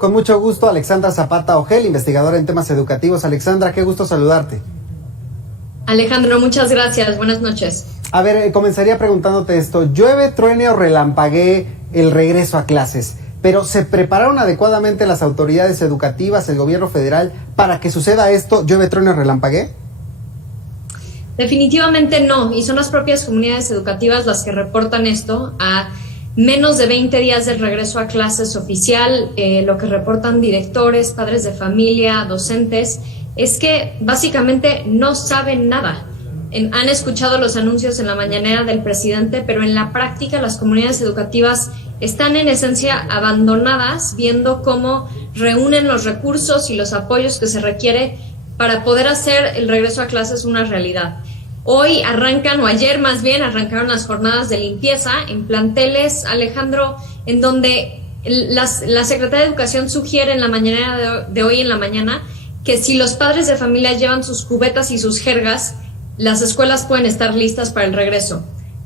Con mucho gusto, Alexandra Zapata Ojel, investigadora en temas educativos. Alexandra, qué gusto saludarte. Alejandro, muchas gracias. Buenas noches. A ver, comenzaría preguntándote esto. ¿Llueve, truene o relampaguee el regreso a clases? ¿Pero se prepararon adecuadamente las autoridades educativas, el gobierno federal, para que suceda esto? ¿Llueve, truene o relampaguee? Definitivamente no, y son las propias comunidades educativas las que reportan esto. A menos de 20 días del regreso a clases oficial, lo que reportan directores, padres de familia, docentes, es que básicamente no saben nada. Han escuchado los anuncios en la mañanera del presidente, pero en la práctica las comunidades educativas están en esencia abandonadas, viendo cómo reúnen los recursos y los apoyos que se requiere para poder hacer el regreso a clases una realidad. Hoy arrancan, o ayer más bien, arrancaron las jornadas de limpieza en planteles, Alejandro, en donde la Secretaría de Educación sugiere en la mañanera de hoy en la mañana que si los padres de familia llevan sus cubetas y sus jergas, las escuelas pueden estar listas para el regreso.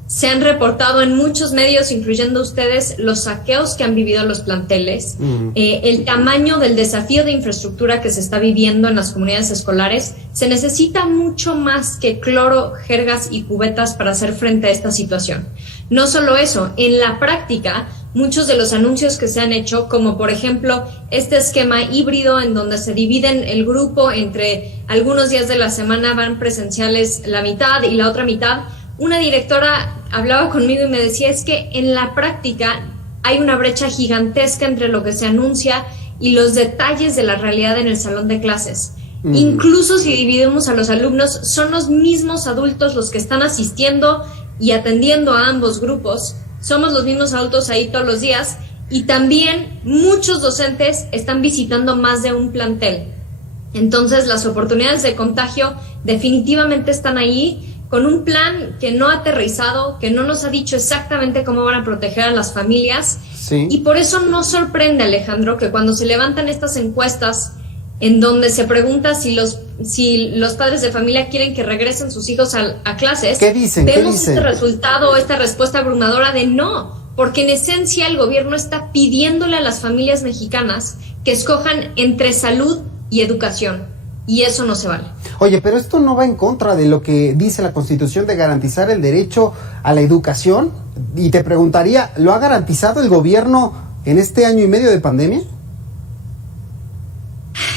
Se han reportado en muchos medios, incluyendo ustedes, los saqueos que han vivido los planteles, el tamaño del desafío de infraestructura que se está viviendo en las comunidades escolares. Se necesita mucho más que cloro, jergas y cubetas para hacer frente a esta situación. No solo eso, en la práctica, muchos de los anuncios que se han hecho, como por ejemplo este esquema híbrido en donde se dividen el grupo entre algunos días de la semana van presenciales la mitad y la otra mitad. Una directora hablaba conmigo y me decía, es que en la práctica hay una brecha gigantesca entre lo que se anuncia y los detalles de la realidad en el salón de clases. Incluso si dividimos a los alumnos, son los mismos adultos los que están asistiendo y atendiendo a ambos grupos. Somos los mismos adultos ahí todos los días y también muchos docentes están visitando más de un plantel. Entonces las oportunidades de contagio definitivamente están ahí, con un plan que no ha aterrizado, que no nos ha dicho exactamente cómo van a proteger a las familias. Sí. Y por eso no sorprende, Alejandro, que cuando se levantan estas encuestas en donde se pregunta si los padres de familia quieren que regresen sus hijos a clases, ¿qué dicen? Vemos ¿Qué dicen? este resultado, esta respuesta abrumadora de no, porque en esencia el gobierno está pidiéndole a las familias mexicanas que escojan entre salud y educación, y eso no se vale. Oye, pero esto no va en contra de lo que dice la Constitución de garantizar el derecho a la educación. Y te preguntaría, ¿lo ha garantizado el gobierno en este año y medio de pandemia?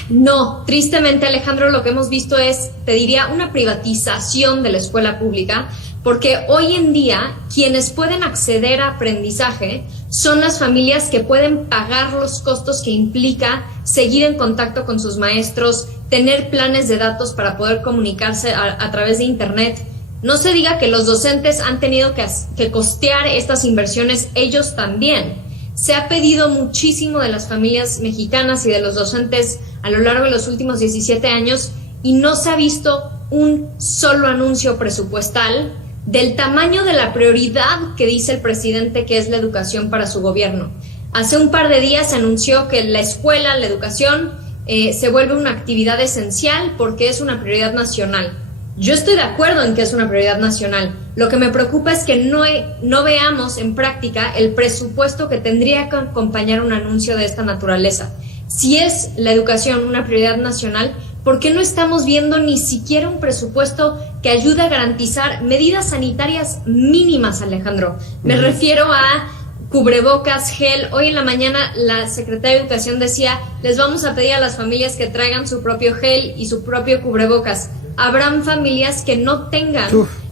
No, tristemente, Alejandro, lo que hemos visto es, te diría, una privatización de la escuela pública, porque hoy en día quienes pueden acceder a aprendizaje son las familias que pueden pagar los costos que implica seguir en contacto con sus maestros, tener planes de datos para poder comunicarse a través de Internet. No se diga que los docentes han tenido que costear estas inversiones ellos también. Se ha pedido muchísimo de las familias mexicanas y de los docentes a lo largo de los últimos 17 años y no se ha visto un solo anuncio presupuestal del tamaño de la prioridad que dice el presidente que es la educación para su gobierno. Hace un par de días se anunció que la escuela, la educación, se vuelve una actividad esencial porque es una prioridad nacional. Yo estoy de acuerdo en que es una prioridad nacional. Lo que me preocupa es que no veamos en práctica el presupuesto que tendría que acompañar un anuncio de esta naturaleza. Si es la educación una prioridad nacional, ¿por qué no estamos viendo ni siquiera un presupuesto que ayude a garantizar medidas sanitarias mínimas, Alejandro? Me refiero a cubrebocas, gel. Hoy en la mañana la Secretaría de Educación decía, les vamos a pedir a las familias que traigan su propio gel y su propio cubrebocas. Habrán familias que no tengan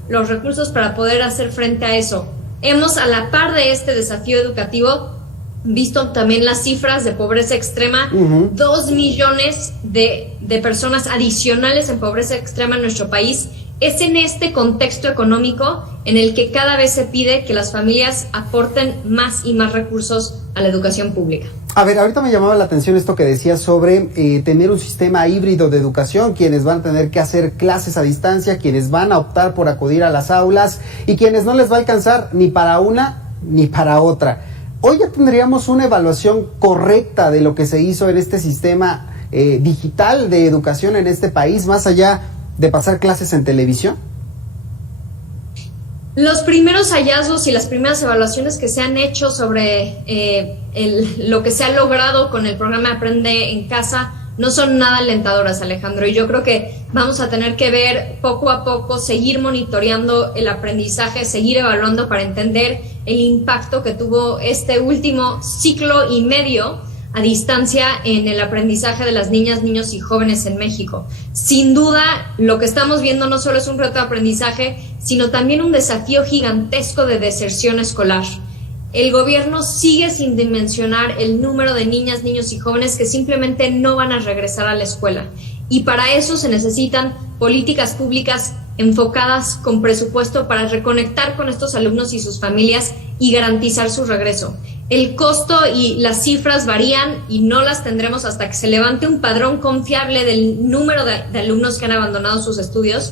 los recursos para poder hacer frente a eso. Hemos, a la par de este desafío educativo, visto también las cifras de pobreza extrema, 2 millones de personas adicionales en pobreza extrema en nuestro país. Es en este contexto económico en el que cada vez se pide que las familias aporten más y más recursos a la educación pública. A ver, ahorita me llamaba la atención esto que decías sobre tener un sistema híbrido de educación, quienes van a tener que hacer clases a distancia, quienes van a optar por acudir a las aulas y quienes no les va a alcanzar ni para una ni para otra. Hoy ya tendríamos una evaluación correcta de lo que se hizo en este sistema digital de educación en este país, más allá de pasar clases en televisión. Los primeros hallazgos y las primeras evaluaciones que se han hecho sobre lo que se ha logrado con el programa Aprende en Casa no son nada alentadoras, Alejandro, y yo creo que vamos a tener que ver poco a poco, seguir monitoreando el aprendizaje, seguir evaluando para entender el impacto que tuvo este último ciclo y medio a distancia en el aprendizaje de las niñas, niños y jóvenes en México. Sin duda, lo que estamos viendo no solo es un reto de aprendizaje, sino también un desafío gigantesco de deserción escolar. El gobierno sigue sin dimensionar el número de niñas, niños y jóvenes que simplemente no van a regresar a la escuela. Y para eso se necesitan políticas públicas enfocadas con presupuesto para reconectar con estos alumnos y sus familias y garantizar su regreso. El costo y las cifras varían y no las tendremos hasta que se levante un padrón confiable del número de alumnos que han abandonado sus estudios.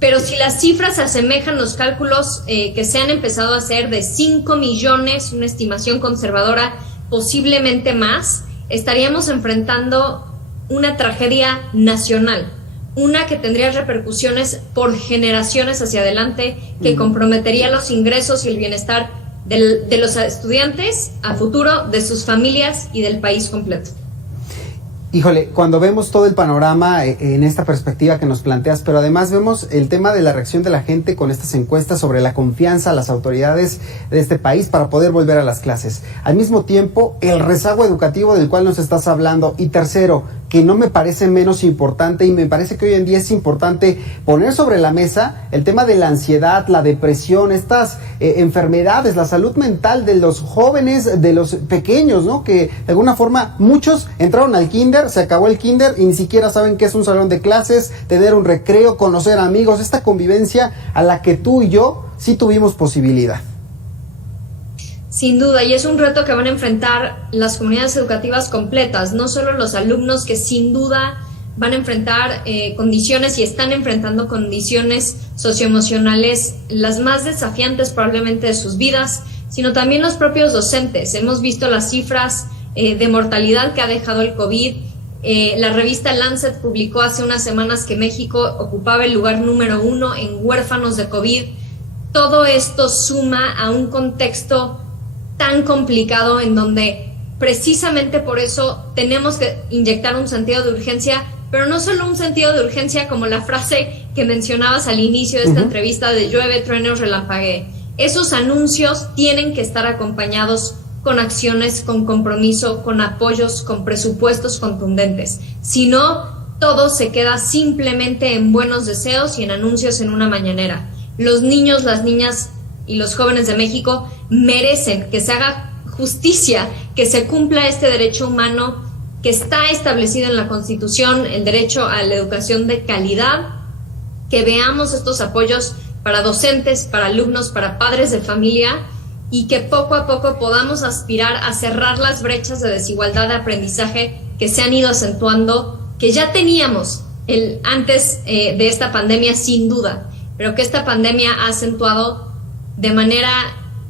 Pero si las cifras se asemejan los cálculos que se han empezado a hacer de 5 millones, una estimación conservadora, posiblemente más, estaríamos enfrentando una tragedia nacional, una que tendría repercusiones por generaciones hacia adelante, que comprometería los ingresos y el bienestar de los estudiantes a futuro, de sus familias y del país completo. Híjole, cuando vemos todo el panorama en esta perspectiva que nos planteas, pero además vemos el tema de la reacción de la gente con estas encuestas sobre la confianza a las autoridades de este país para poder volver a las clases. Al mismo tiempo, el rezago educativo del cual nos estás hablando. Y tercero, que no me parece menos importante, y me parece que hoy en día es importante poner sobre la mesa el tema de la ansiedad, la depresión, estas enfermedades, la salud mental de los jóvenes, de los pequeños, ¿no? Que de alguna forma muchos entraron al kinder, se acabó el kinder y ni siquiera saben qué es un salón de clases, tener un recreo, conocer amigos, esta convivencia a la que tú y yo sí tuvimos posibilidad. Sin duda, y es un reto que van a enfrentar las comunidades educativas completas, no solo los alumnos que sin duda van a enfrentar condiciones y están enfrentando condiciones socioemocionales las más desafiantes probablemente de sus vidas, sino también los propios docentes. Hemos visto las cifras de mortalidad que ha dejado el COVID. La revista Lancet publicó hace unas semanas que México ocupaba el lugar número 1 en huérfanos de COVID. Todo esto suma a un contexto tan complicado en donde precisamente por eso tenemos que inyectar un sentido de urgencia, pero no solo un sentido de urgencia como la frase que mencionabas al inicio de esta entrevista de llueve, trueno, relampaguee. Esos anuncios tienen que estar acompañados con acciones, con compromiso, con apoyos, con presupuestos contundentes. Si no, todo se queda simplemente en buenos deseos y en anuncios en una mañanera. Los niños, las niñas y los jóvenes de México merecen que se haga justicia, que se cumpla este derecho humano que está establecido en la Constitución, el derecho a la educación de calidad, que veamos estos apoyos para docentes, para alumnos, para padres de familia, y que poco a poco podamos aspirar a cerrar las brechas de desigualdad de aprendizaje que se han ido acentuando, que ya teníamos antes de esta pandemia sin duda, pero que esta pandemia ha acentuado de manera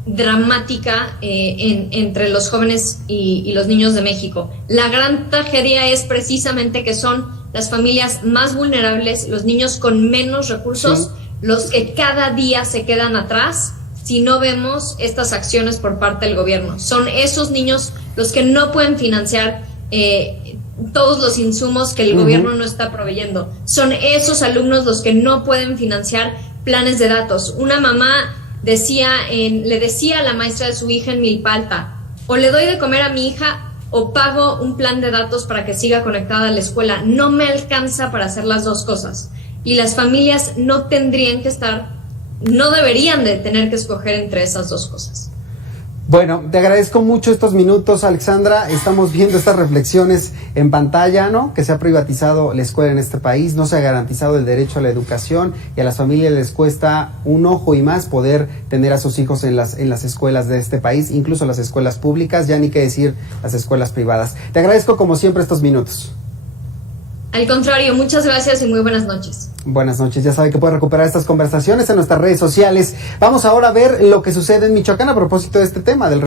dramática entre los jóvenes y los niños de México. La gran tragedia es precisamente que son las familias más vulnerables, los niños con menos recursos, los que cada día se quedan atrás si no vemos estas acciones por parte del gobierno. Son esos niños los que no pueden financiar todos los insumos que el gobierno no está proveyendo. Son esos alumnos los que no pueden financiar planes de datos. Una mamá le decía a la maestra de su hija en Milpalta: o le doy de comer a mi hija o pago un plan de datos para que siga conectada a la escuela. No me alcanza para hacer las dos cosas. Y las familias no deberían de tener que escoger entre esas dos cosas. Bueno, te agradezco mucho estos minutos, Alexandra. Estamos viendo estas reflexiones en pantalla, ¿no? Que se ha privatizado la escuela en este país, no se ha garantizado el derecho a la educación y a las familias les cuesta un ojo y más poder tener a sus hijos en las escuelas de este país, incluso las escuelas públicas, ya ni qué decir las escuelas privadas. Te agradezco como siempre estos minutos. Al contrario, muchas gracias y muy buenas noches. Buenas noches, ya sabe que puede recuperar estas conversaciones en nuestras redes sociales. Vamos ahora a ver lo que sucede en Michoacán a propósito de este tema del